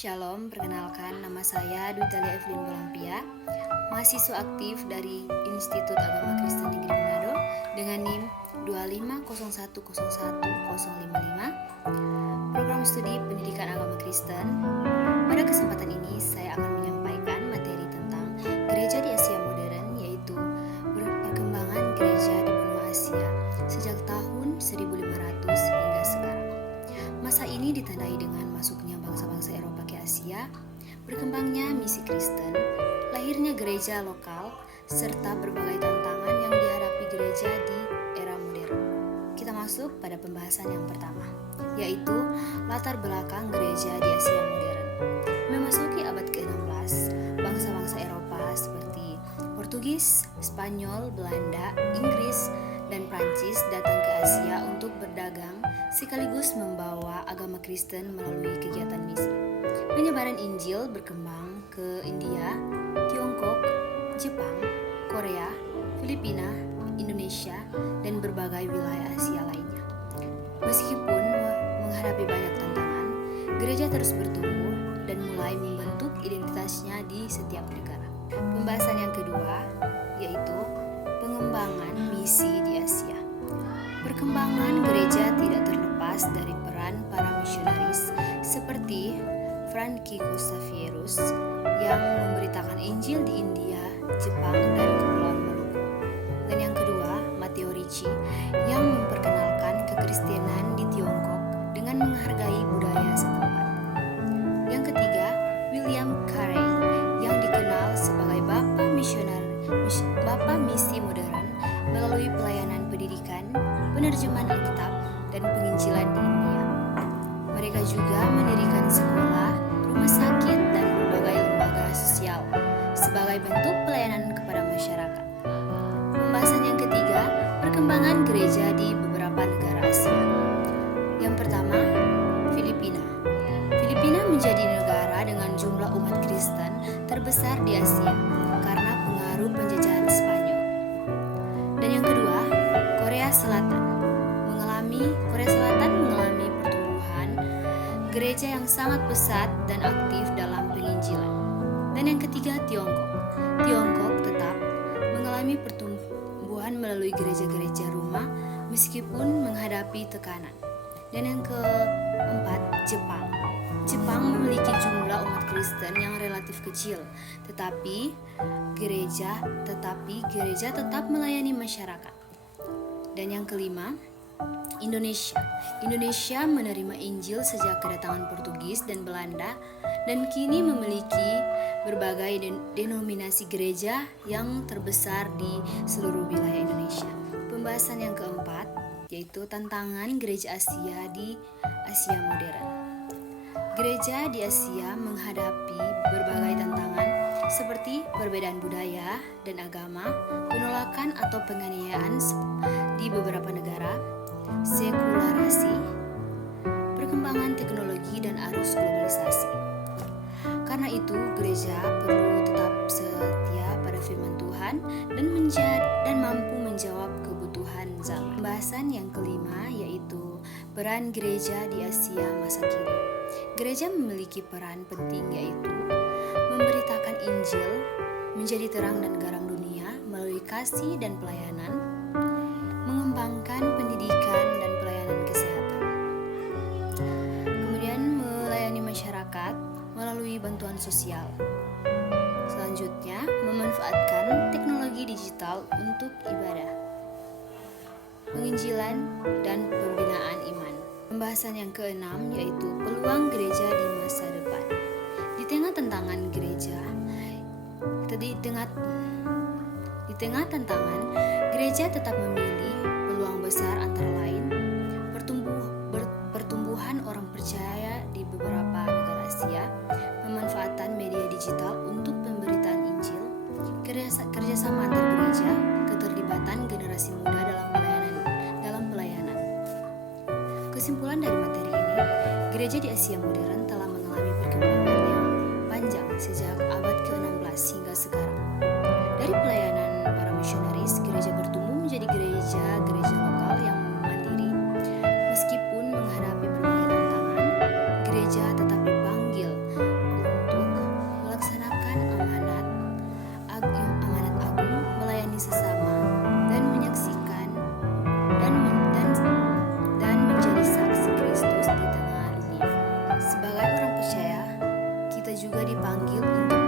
Shalom, perkenalkan nama saya Dutalia Evelyn Bolampia, mahasiswa aktif dari Institut Agama Kristen Negeri Manado dengan NIM 250101055, program studi Pendidikan Agama Kristen. Pada kesempatan ini saya akan menyampaikan materi tentang gereja di Asia modern, yaitu perkembangan gereja di benua Asia sejak tahun 1500 hingga sekarang. Masa ini ditandai dengan masuknya bangsa-bangsa Eropa ke Asia, berkembangnya misi Kristen, lahirnya gereja lokal, serta berbagai tantangan yang dihadapi gereja di era modern. Kita masuk pada pembahasan yang pertama, yaitu latar belakang gereja di Asia modern. Memasuki abad ke-16, bangsa-bangsa Eropa seperti Portugis, Spanyol, Belanda, Inggris, dan Prancis datang ke Asia untuk berdagang sekaligus membawa agama Kristen melalui kegiatan misi. Penyebaran Injil berkembang ke India, Tiongkok, Jepang, Korea, Filipina, Indonesia, dan berbagai wilayah Asia lainnya. Meskipun menghadapi banyak tantangan, gereja terus bertumbuh dan mulai membentuk identitasnya di setiap negara. Pembahasan yang kedua yaitu pengembangan misi di Asia. Perkembangan gereja tidak terlepas dari peran para misionaris seperti Franciscus Xavierus yang memberitakan Injil di India, Jepang, dan Kepulauan Maluku. Dan yang kedua, Matteo Ricci yang memperkenalkan kekristenan di Tiongkok dengan menghargai budaya setempat. Yang ketiga, William Carey yang dikenal sebagai Bapak Misi Modern melalui pelayanan pendidikan, penerjemahan Alkitab, dan penginjilan di India. Mereka juga mendirikan sekolah, rumah sakit, dan berbagai lembaga sosial sebagai bentuk pelayanan kepada masyarakat. Pembahasan yang ketiga, perkembangan gereja di beberapa negara Asia. Yang pertama, Filipina. Filipina menjadi negara dengan jumlah umat Kristen terbesar di Asia karena pengaruh penjajahan Spanyol. Dan yang kedua, Korea Selatan mengalami pertumbuhan gereja yang sangat pesat dan aktif dalam penginjilan. Dan yang ketiga, Tiongkok tetap mengalami pertumbuhan melalui gereja-gereja rumah meskipun menghadapi tekanan. Dan yang keempat, Jepang memiliki jumlah umat Kristen yang relatif kecil, tetapi gereja tetap melayani masyarakat. Dan yang kelima, Indonesia menerima Injil sejak kedatangan Portugis dan Belanda dan kini memiliki berbagai denominasi gereja yang terbesar di seluruh wilayah Indonesia. Pembahasan yang keempat yaitu tantangan gereja Asia di Asia modern. Gereja di Asia menghadapi berbagai tantangan seperti perbedaan budaya dan agama, penolakan atau penganiayaan di beberapa negara, sekularasi, perkembangan teknologi, dan arus globalisasi. Karena itu, gereja perlu tetap setia pada firman Tuhan dan mampu menjawab kebutuhan zaman. Pembahasan yang kelima yaitu peran gereja di Asia masa kini. Gereja memiliki peran penting yaitu memberitakan Injil, menjadi terang dan garam dunia melalui kasih dan pelayanan, mengembangkan pendidikan dan pelayanan kesehatan, kemudian melayani masyarakat melalui bantuan sosial. Selanjutnya, memanfaatkan teknologi digital untuk ibadah, penginjilan, dan pembinaan iman. Pembahasan yang keenam yaitu peluang gereja di masa depan. Di tengah tantangan gereja tetap memilih peluang besar antara lain pertumbuhan orang percaya di beberapa negara Asia, pemanfaatan media digital untuk pemberitaan Injil, kerjasama antar gereja, keterlibatan generasi muda dalam pelayanan. Kesimpulan dari materi ini, gereja di Asia modern telah mengalami perkembangan yang panjang sejak abad ke-16 hingga sekarang. Dari pelayanan para misionaris, gereja bertumbuh menjadi gereja lokal yang mandiri. Meskipun menghadapi berbagai tantangan, gereja tetap dipanggil juga dipanggil untuk